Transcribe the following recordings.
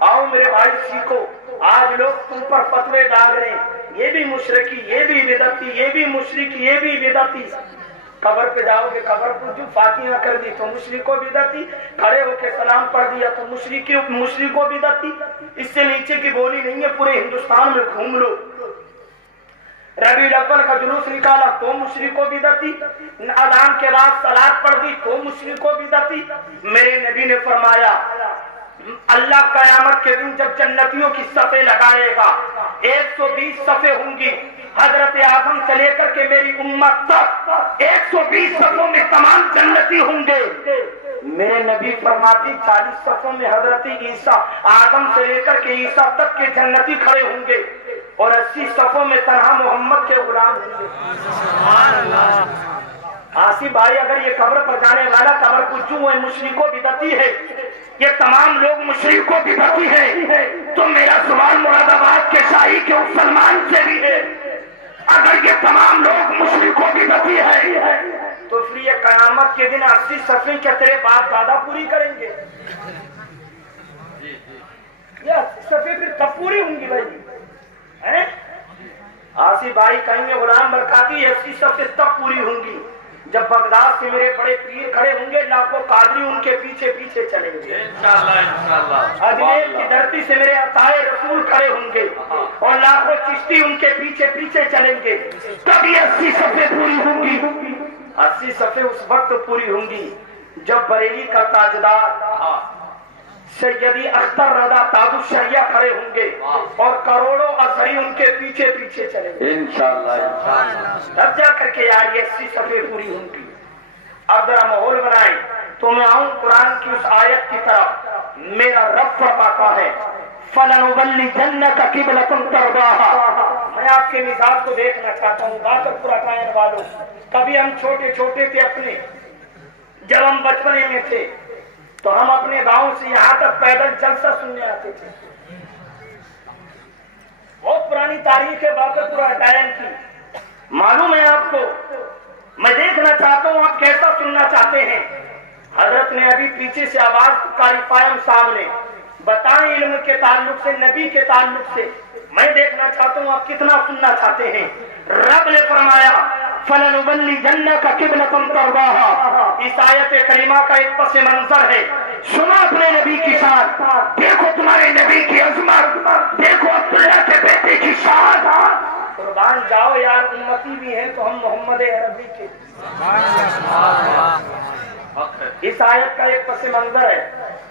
آؤ میرے بھائی سیکھو. آج لوگ تم پر فتوے ڈال رہے ہیں، یہ بھی مشرکی، یہ بھی بدعتی، یہ بھی مشرکی، یہ بھی بدعتی. قبر پہ جاؤ گے، قبر پر جو فاتحہ کر دی تو مشرک و بدعتی، کھڑے ہو کے سلام پڑھ دیا تو مشرک و بدعتی. اس سے نیچے کی بولی نہیں ہے. پورے ہندوستان میں گھوم لو، ربیع الاول کا جلوس نکالا تو مشرک و بدعتی، اذان کے بعد صلاۃ پڑھ دی تو مشرک و بدعتی. میرے نبی نے فرمایا اللہ قیامت کے دن جب جنتیوں کی صفیں لگائے گا 120 صفیں ہوں گی، حضرت آدم سے لے کر کے میری امت تک 120 صفوں میں تمام جنتی ہوں گے. میرے نبی فرماتی 40 صفوں میں حضرت عیسیٰ، آدم سے لے کر کے عیسیٰ تک کے جنتی کھڑے ہوں گے، اور 80 صفوں میں تنہا محمد کے غلام ہوں گے. سبحان اللہ. آصف بھائی اگر یہ قبر پر جانے والا قبر کچھ ہے مشرک و بدعتی ہے، یہ تمام لوگ مشرک و بدعتی ہیں، تو میرا سوال مراد آباد کے شاہی کے سلمان سے بھی ہے. اگر یہ تمام لوگ مشرک و بدعتی ہیں تو پھر یہ قیامت کے دن 80 صفیں کیا تیرے باپ دادا پوری کریں گے؟ یہ 80 صفیں پھر کب پوری ہوں گی بھائی؟ آصف بھائی کہیں میں غلام برکاتی 80 صفیں تب پوری ہوں گی جب بغداد سے میرے بڑے پیر کھڑے ہوں گے، لاکھوں قادری ان کے پیچھے پیچھے چلیں گے. اجمیر کی دھرتی سے میرے عطائے رسول کھڑے ہوں گے اور لاکھوں چشتی ان کے پیچھے پیچھے چلیں گے. تب یہ 80 صفیں پوری ہوں گی. 80 صفیں اس وقت پوری ہوں گی جب بریلی کا تاجدار سیدی اختر رضا تاج الشریعہ کھڑے ہوں گے اور کروڑوں ازہری ان کے پیچھے پیچھے چلیں گے انشاءاللہ. تب جا کر کے یار یہ 80 صفیں پوری ہوں گی. اب ذرا ماحول بنائیں تو میں آؤں قرآن کی اس آیت کی طرف. میرا رب فرماتا ہے فَلَنُوَلِّيَنَّكَ قِبْلَةً تَرْضَاهَا. میں آپ کے مزاج کو دیکھنا چاہتا ہوں بات پورا کائن والوں. کبھی ہم چھوٹے چھوٹے تھے اپنے، جب ہم بچپنے میں تھے تو ہم اپنے گاؤں سے یہاں تک پیدل جلسہ سننے آتے تھے. بہت پرانی تاریخ ہے باقر پورا ٹائم کی. معلوم ہے آپ کو. میں دیکھنا چاہتا ہوں آپ کیسا سننا چاہتے ہیں. حضرت نے ابھی پیچھے سے آواز قاری قائم صاحب نے بتائیں علم کے تعلق سے، نبی کے تعلق سے. میں دیکھنا چاہتا ہوں آپ کتنا سننا چاہتے ہیں. رب نے فرمایا فَلَنُوَلِّيَنَّكَ قِبْلَةً تَرْضَاهَا. اس آیت کریمہ کا ایک پس منظر ہے. سنا اپنے نبی کی شان، دیکھو تمہارے نبی کی عظمت، دیکھو عبداللہ کے بیٹے کی شان. قربان جاؤ یار، امتی بھی ہیں تو ہم محمد عربی کے. اس آیت کا ایک پس منظر ہے.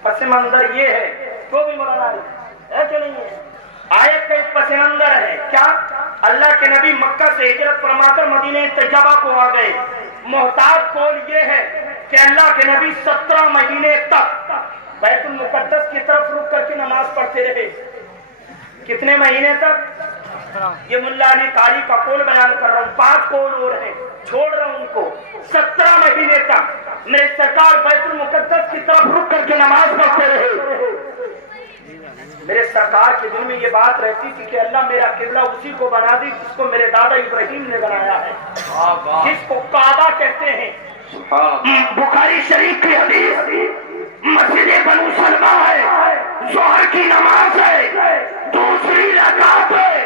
پس منظر یہ ہے تو بھی مولانا ہے کہ نہیں ہے. آیت کا ایک پس منظر ہے کیا؟ اللہ کے نبی مکہ سے ہجرت فرما کر مدینہ طیبہ کو آ گئے. محتاط قول یہ ہے کہ اللہ کے نبی 17 مہینے تک بیت المقدس کی طرف رک کر کے نماز پڑھتے رہے. کتنے مہینے تک؟ یہ ملا علی قاری کا قول بیان کر رہا ہوں. 5 قول اور ہیں، چھوڑ رہا ہوں ان کو. 17 مہینے تک میرے سرکار بیت المقدس کی طرف رک کر کے نماز پڑھتے رہے. میرے سرکار کے دل میں یہ بات رہتی تھی کہ اللہ میرا قبلہ اسی کو بنا دی جس کو میرے دادا ابراہیم نے بنایا ہے، جس کو کعبہ کہتے ہیں. بخاری شریف کی حدیث مسجد بنو سلمہ ہے، ظہر کی نماز ہے، دوسری رکعت ہے.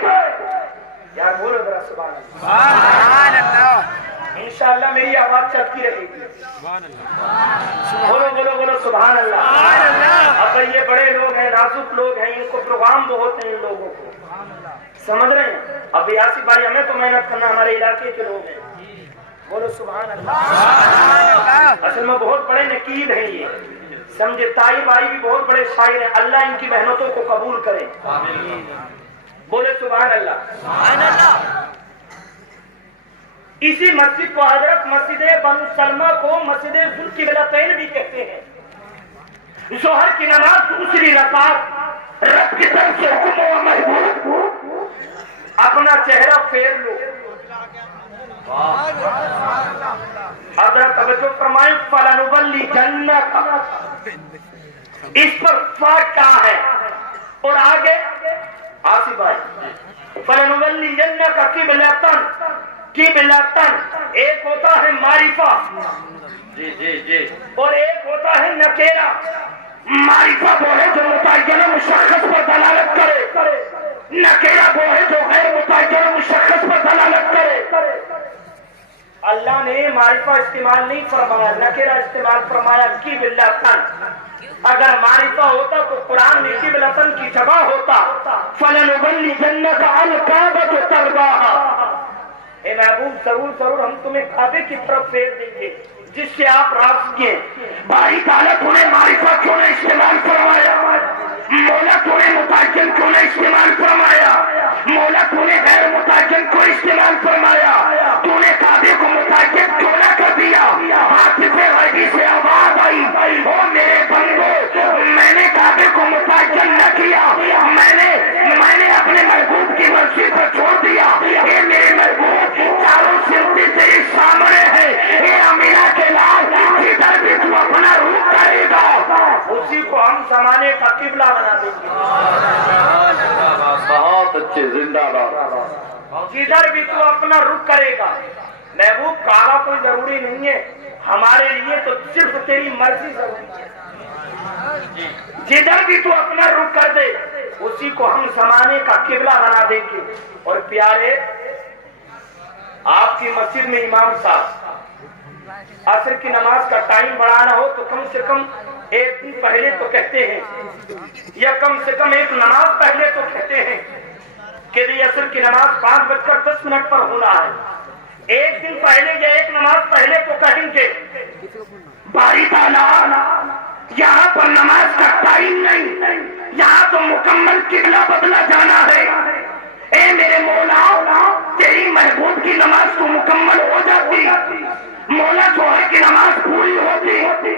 یار بولو ذرا سبحان اللہ. انشاءاللہ میری آواز چلتی رہے گی. بولو بولو بولو سبحان اللہ. اب یہ بڑے لوگ ہیں، نازک لوگ ہیں، ان کو پروگرام بہت ہیں ان لوگوں کو، سمجھ رہے ہیں. اب یاسر بھائی ہمیں تو محنت کرنا، ہمارے علاقے کے لوگ ہیں. بولو سبحان اللہ. اصل میں بہت بڑے نقیب ہیں یہ، سمجھے. تائی بھائی بھی بہت بڑے شاعر ہیں. اللہ ان کی محنتوں کو قبول کرے. بولے سبحان اللہ. اسی مسجد کو حضرت مسجد بنو سلمہ کو مسجد ذوالقبلتین بھی کہتے ہیں. ظہر کی نماز دوسری رکعت، رب کی طرف سے حکم و محبوب اپنا چہرہ پھیر لو. حضرت توجہ فرمائیں فَلَنُوَلِّيَنَّكَ. اس پر فاق کہاں ہے اور آگے آصف بھائی فَلَنُوَلِّيَنَّكَ قِبْلَةً. قبلتن ایک ہوتا ہے معرفہ اور ایک ہوتا ہے نکیرہ. معرفہ وہ ہے جو متعین مشخص نے معرفہ استعمال نہیں فرمایا, نکرہ استعمال فرمایا, قبلتن. اگر معرفہ ہوتا تو قرآن میں قبلتن کی جگہ ہوتا فَلَنُبَلِّجَنَّكَ الْكَعْبَةَ تَرْضَاهَا. اے محبوب ضرور ضرور ہم تمہیں کعبے کی طرف پھیر دیں گے جس سے آپ راضی ہیں. باری تعالیٰ تو نے معرفہ کیوں نے استعمال فرمایا؟ مولا تو نے متعین کیوں نے استعمال فرمایا؟ مولا تو نے غیر متعین کو استعمال فرمایا؟ تو نے کعبے کو متعین کیوں نہ کر دیا؟ حافظ غیبی سے آواز آئی, او میرے بندو, میں نے کعبے کو متعین نہ کیا, میں نے اپنے محبوب کی مرضی کو چھوڑ دیا. اے میرے محبوب, چاروں سمتی تیری سامنے ہے. اے امینا کے لال, جدھر بھی تو اپنا رخ کرے گا اسی کو ہم زمانے کا قبلہ بنا دیں گے. بہت اچھے, زندہ باد. جدھر بھی تو اپنا رخ کرے گا. محبوب کعبہ کوئی ضروری نہیں ہے ہمارے لیے, تو صرف تیری مرضی ضروری ہے. جدھر بھی تو اپنا رخ کر دے اسی کو ہم زمانے کا قبلہ بنا دیں گے. اور پیارے, آپ کی مسجد میں امام صاحب عصر کی نماز کا ٹائم بڑھانا ہو تو کم سے کم ایک دن پہلے تو کہتے ہیں, یا کم سے کم ایک نماز پہلے تو کہتے ہیں کہ عصر کی نماز 5:10 پر ہونا ہے. ایک دن پہلے یا ایک نماز پہلے تو کہیں گے. باری تعالیٰ, یہاں پر نماز کا ٹائم نہیں, یہاں تو مکمل قبلہ بدلا جانا ہے. اے میرے مولا, تیری محبوب کی نماز تو مکمل ہو جاتی, مولا جوہر کی نماز پوری ہوتی.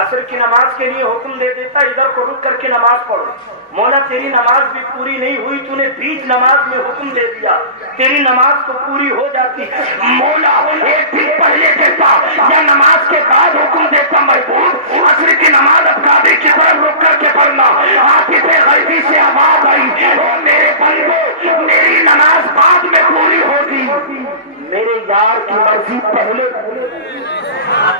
عصر کی نماز کے لیے حکم دے دیتا, ادھر کو رک کر کے نماز پڑھو. مولا تیری نماز بھی پوری نہیں ہوئی, تو نے بیچ نماز میں حکم دے دیا, تیری نماز تو پوری ہو جاتی. مولا ایک دن پہلے دیتا یا نماز کے بعد حکم دیتا, محبوب عصر کی نماز اب کعبے کی طرف رک کر کے پڑھنا. حافظ غیبی سے آواز آئی, او میرے بندو, میری نماز بعد میں پوری ہوگی. میرے یار کی مرضی پہلے